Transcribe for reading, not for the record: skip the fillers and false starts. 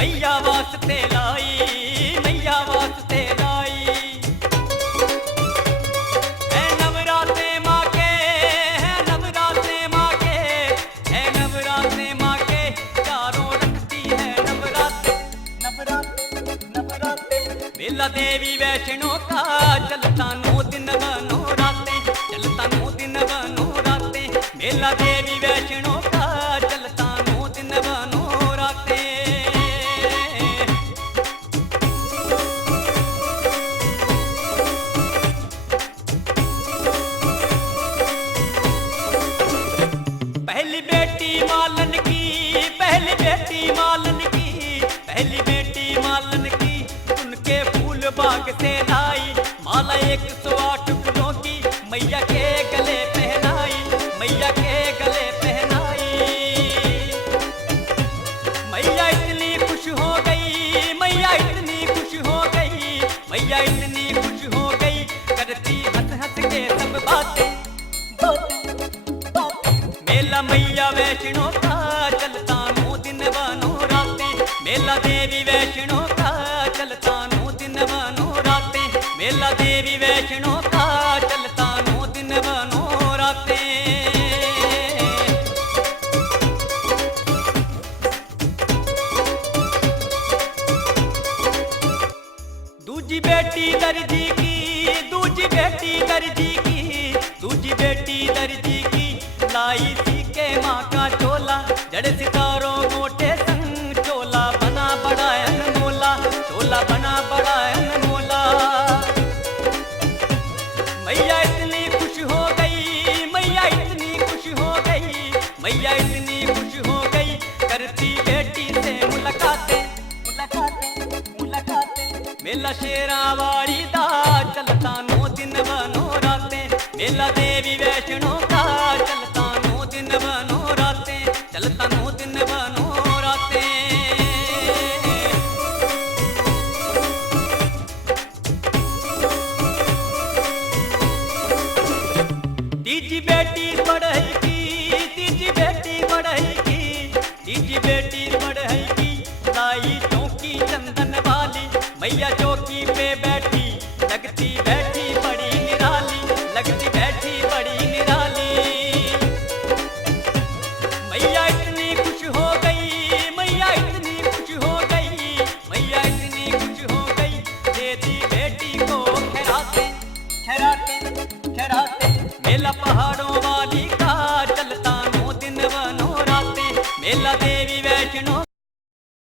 मैया वास्ते लाई, मैया वास्ते लाई। है नवरात्रे माँ के, है नवरात्रे माँ के, है नवरात्रे माँ के, चारों रखती है नवरात्रे, नवरात्रे, नवरात्रे। मेला देवी वैष्णो का चलता 9 दिन बनो रातें, चलता 9 दिन बनो रातें। मेला देवी वैष्णो का चलता 9 दिन बनो रातें। पहली बेटी मालन की, पहली बेटी मालन की, पहली बेटी मालन की, उनके फूल बाग से लाई माला 108 फूलों की, मैया के गले पहनाई, मैया के गले पहनाई। मैया इतनी खुश हो गई, मैया इतनी खुश हो गई, मैया इतनी खुश हो गई, करती हंस हंस के सब बातें, मेला मैया वैष्णो का चलता 9 दिन बनो रातें। मेला देवी वैष्णो का चलता 9 दिन बनो रातें। मेला देवी वैष्णो का चलता 9 दिन बनो रातें। दूजी बेटी दर्जी की, दूजी बेटी दर्जी की, दूजी बेटी दर्जी की, लाई सी के माँ का चोला, जड़ सितारों मोटे संग चोला बना बड़ा अनमोला, चोला बना बड़ा अनमोला। मैया इतनी खुश हो गई, मैया इतनी खुश हो गई, मैया इतनी खुश हो गई, करती बेटी से मुलाकातें, मुलाकातें, मुलाकातें। मेला शेरावाड़ी